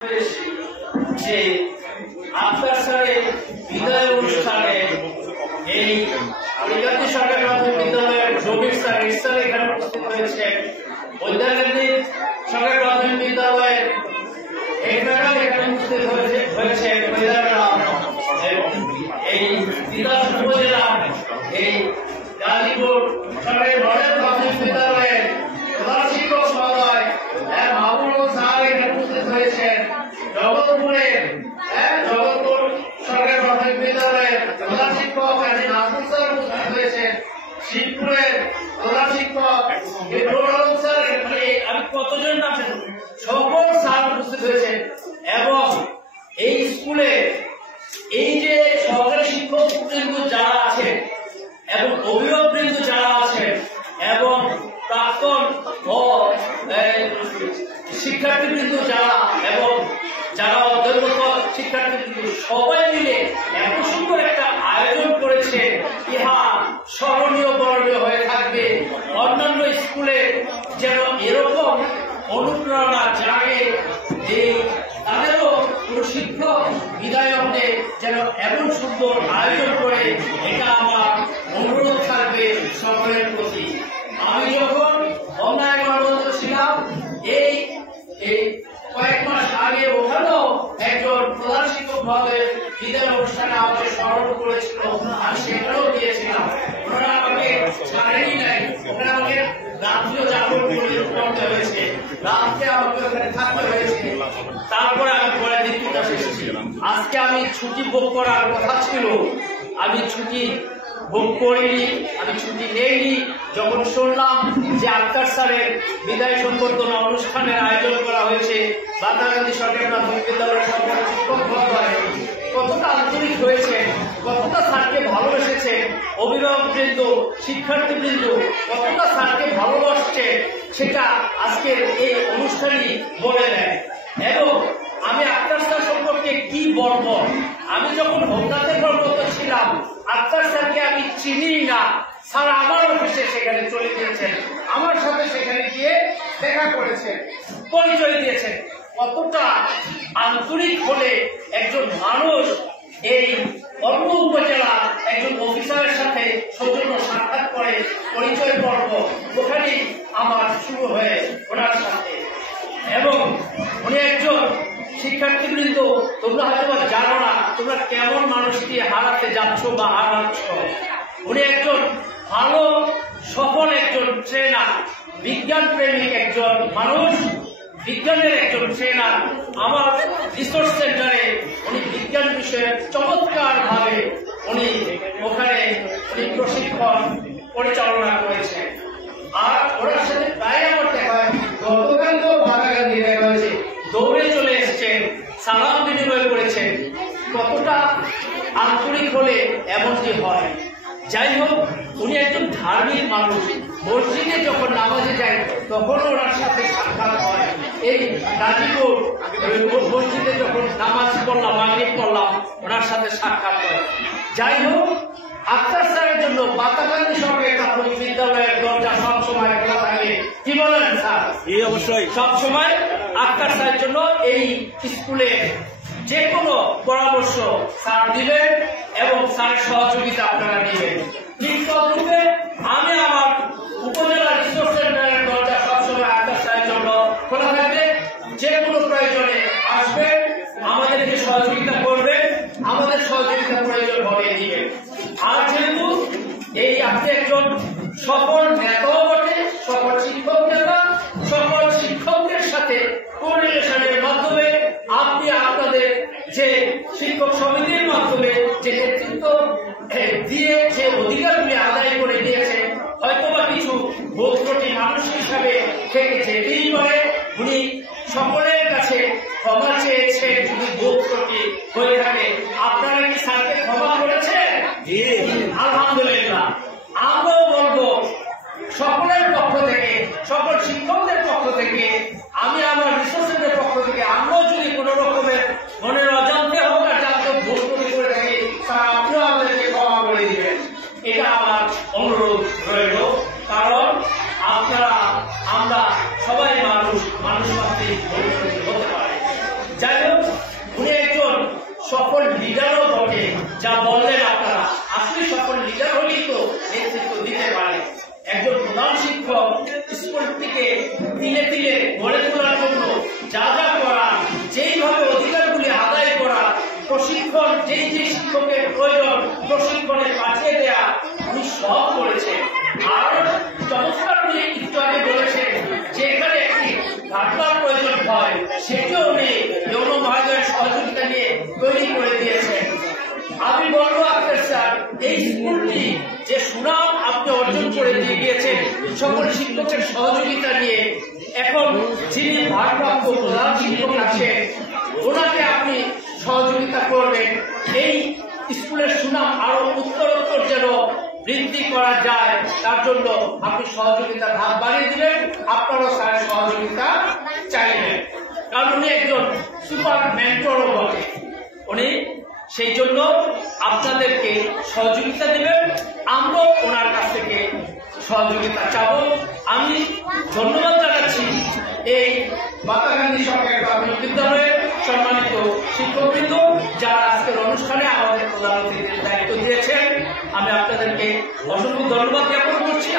যে আফতার স্যারের বিদায় অনুষ্ঠানে এই জাতীয় সরকারি প্রাথমিক বিদ্যালয়ের জমির স্যার স্যার এখানে উপস্থিত হয়েছে। বৈদ্যাগান্ধী সরকারি প্রাথমিক বিদ্যালয়ের এখানে উপস্থিত হয়েছে এই তিতাস উপজেলা এই গাজীপুর সরকারি মডেল প্রাথমিক বিদ্যালয়ের প্রধান শিক্ষক মহোদয় মাহবুবুল স্যার এখানে উপস্থিত হয়েছেন। জগৎপুর সরকারি প্রাথমিক বিদ্যালয়ের প্রধান শিক্ষক নাজমুল স্যার উপস্থিত হয়েছেন। শিবপুরের প্রধান শিক্ষক স্যার আমি কতজন আছেন সকল স্যার উপস্থিত হয়েছেন এবং এই স্কুলে এই যে সরকারি শিক্ষক বৃন্দ যারা আছেন এবং অভিভাবক বৃন্দ যারা আছেন এবং প্রাক্তন ও শিক্ষার্থীবৃন্দ যারা এবং যারা অধ্যয়নরত শিক্ষার্থীবৃন্দ সবাই মিলে এত সুন্দর একটা আয়োজন করেছে, ইহা স্মরণীয় বরণীয় হয়ে থাকবে। অন্যান্য স্কুলে যেন এরকম অনুপ্রেরণা জাগে যে তাদেরও কোনো শিক্ষক বিদায়কে যেন এমন সুন্দর আয়োজন করে, এটা আমার অনুরোধ থাকবে সকলের প্রতি। আমি যখন অন্যায় কর্মরত ছিলাম এই কয়েক মাস আগে ওখানেও একজন প্রধান শিক্ষক মহোদয়ের বিদায় অনুষ্ঠানে আমাকে স্মরণ করেছিল, আমি সেখানেও গিয়েছিলাম। ওনারা আমাকে ছাড়েনি নাই, ওখানে আমাকে রাত্রিও জাগরণ করতে হয়েছে, রাত্রে আমাকে ওখানে থাকতে হয়েছে। তারপরে আমি পরের দিন বিকাশ এসেছি। আজকে আমি ছুটি ভোগ করার কথা ছিল, আমি ছুটি ভোগ করিনি, আমি ছুটি নেইনি। যখন শুনলাম যে আক্তার স্যারের বিদায় সংবর্ধনা অনুষ্ঠানের আয়োজন করা হয়েছে, বৈদ্যাগান্ধী সরকারি প্রাথমিক বিদ্যালয়ের সকল শিক্ষক মহোদয় কতটা আন্তরিক হয়েছে, কতটা স্যারকে ভালোবেসেছে, অভিভাবক বৃন্দ শিক্ষার্থী বৃন্দ কতটা স্যারকে ভালোবাসছে, সেটা আজকের এই অনুষ্ঠানই বলে দেয়। এবং আমি আক্তার স্যার সম্পর্কে কি বলবো, আমি যখন হোমনাথে কর্মরত ছিলাম আক্তার স্যারকে আমি চিনি না, স্যার আমার অফিসে সেখানে চলে গিয়েছেন, আমার সাথে সেখানে গিয়ে দেখা করেছেন, পরিচয় দিয়েছেন। কতটা আন্তরিক হলে একজন মানুষ এই অন্য উপজেলা একজন অফিসারের সাথে সৌজন্য সাক্ষাৎ করে পরিচয় পর্ব ওখানে আমার শুরু হয়ে ওনার সাথে। এবং উনি একজন শিক্ষার্থীবৃন্দ, তোমরা হয়তো জানো না তোমরা কেমন মানুষকে হারাতে যাচ্ছ বা হারাচ্ছ। উনি একজন ভালো সফল একজন ট্রেনার, বিজ্ঞান প্রেমিক একজন মানুষ, বিজ্ঞানের একজন ট্রেনার। আমার রিসোর্স সেন্টারে উনি বিজ্ঞান বিষয়ে চমৎকার ভাবে উনি ওখানে প্রশিক্ষণ পরিচালনা করেছেন। আর ওনার সাথে প্রায় আমার দেখা হয়, গতকাল তো বৈদ্যাগান্ধী দেখা হয়েছে, দৌড়ে চলে এসেছেন, সালাম বিনিময় করেছেন। কতটা আন্তরিক হলে এমনটি হয়। যাই হোক, উনি একজন ধার্মিক মানুষ, মসজিদে যখন নামাজে যায় তখন ওনার সাথে সাক্ষাৎ হয়। এই গাজীপুর মসজিদে যখন নামাজ পড়লাম, মাগরিব পড়লাম, ওনার সাথে সাক্ষাৎ হয়। যাই হোক, আক্তার স্যারের জন্য বৈদ্যাগান্ধী সরকারি প্রাথমিক বিদ্যালয়ের দরজা সবসময় খোলা থাকে। কি বলেন স্যার? অবশ্যই সবসময় আক্তার স্যারের জন্য এই স্কুলে যে কোনো পরামর্শ স্যার দিবেন এবং স্যারের সহযোগিতা আপনারা দিবেন। ঠিক তদ্রূপে আমি আমার উপজেলা রিসোর্স সেন্টারের দরজা সবসময় আক্তার স্যারের জন্য খোলা থাকবে। যে কোনো প্রয়োজনে আসবেন, আমাদেরকে সহযোগিতা করবেন, আমাদের সহযোগিতা প্রয়োজন হয়ে দিবেন। আর যেহেতু এই আপনি একজন সফল নেতাও বটে, সফল শিক্ষক নেতা, সকল শিক্ষকদের সাথে কোঅর্ডিনেশনের মাধ্যমে আপনি আপনাদের যে শিক্ষক সমিতির মাধ্যমে যে নেতৃত্ব দিয়ে যে অধিকারগুলি আদায় করে দিয়েছেন, হয়তোবা কিছু ভুল ত্রুটি মানুষ হিসাবে থেকে যেতেই পারে। উনি সকলের কাছে ক্ষমা চেয়েছে যদি ভুল ত্রুটি হয়ে থাকে। আপনারা কি স্যারকে ক্ষমা করেছেন? আলহামদুলিল্লাহ। আমরাও বলবো সকলের পক্ষ থেকে, সকল শিক্ষকদের পক্ষ থেকে, আমি আমার রিসোর্সের পক্ষ থেকে, আমরাও যদি কোন রকমের মনের অজান্তে হোক আর জানতে ভুল করে থাকি, তারা আপনিও আমাদেরকে ক্ষমা করে দিবেন, এটা আমার অনুরোধ রইল। কারণ আমরা সবাই মানুষ, মানুষ মাত্রই হতে পারে। যাই সফল লিডারও বটে। যা বললেন আপনারা, আসলে সফল লিডার হলেই তো নেতৃত্ব দিতে পারে। একজন প্রধান শিক্ষক স্কুলটিকে তিলে তিলে গড়ে তোলার জন্য যা যা করা, যেইভাবে অধিকারগুলি আদায় করা, প্রশিক্ষণ যেই যে শিক্ষকের প্রয়োজন প্রশিক্ষণে পাঠিয়ে দেয়া, উনি সব করেছেন। আর চমৎকার উনি একটু আগে বলেছেন যে এখানে একটি ঘাটলার প্রয়োজন হয়, সেটিও উনি যৌন মহাজয়ের সহযোগিতা নিয়ে তৈরি করে দিয়েছেন। আমি বলবো আপনার স্যার, এই স্কুলটি যে সুনাম আপনি অর্জন করে দিয়ে গিয়েছেন সকল শিক্ষকের সহযোগিতা নিয়ে, এখন যিনি ভারপ্রাপ্ত প্রধান শিক্ষক আছেন ওনাকে আপনি সহযোগিতা করবেন। এই স্কুলের সুনাম আরো উত্তরোত্তর যেন বৃদ্ধি করা যায়, তার জন্য আপনি সহযোগিতার হাত বাড়িয়ে দিবেন। আপনারও স্যার সহযোগিতা চাইবেন, কারণ উনি একজন সুপার মেন্টরও বটে। উনি সেই জন্য আপনাদেরকে সহযোগিতা দিবেন, আমরাও ওনার কাছ থেকে সহযোগিতা চাব। আমি ধন্যবাদ জানাচ্ছি এই বাতাগান্ধী সরকারি প্রাথমিক বিদ্যালয়ের সম্মানিত শিক্ষকবৃন্দ যারা আজকের অনুষ্ঠানে আমাদের প্রধান অতিথির দায়িত্ব দিয়েছেন। আমি আপনাদেরকে অসংখ্য ধন্যবাদ জ্ঞাপন করছি।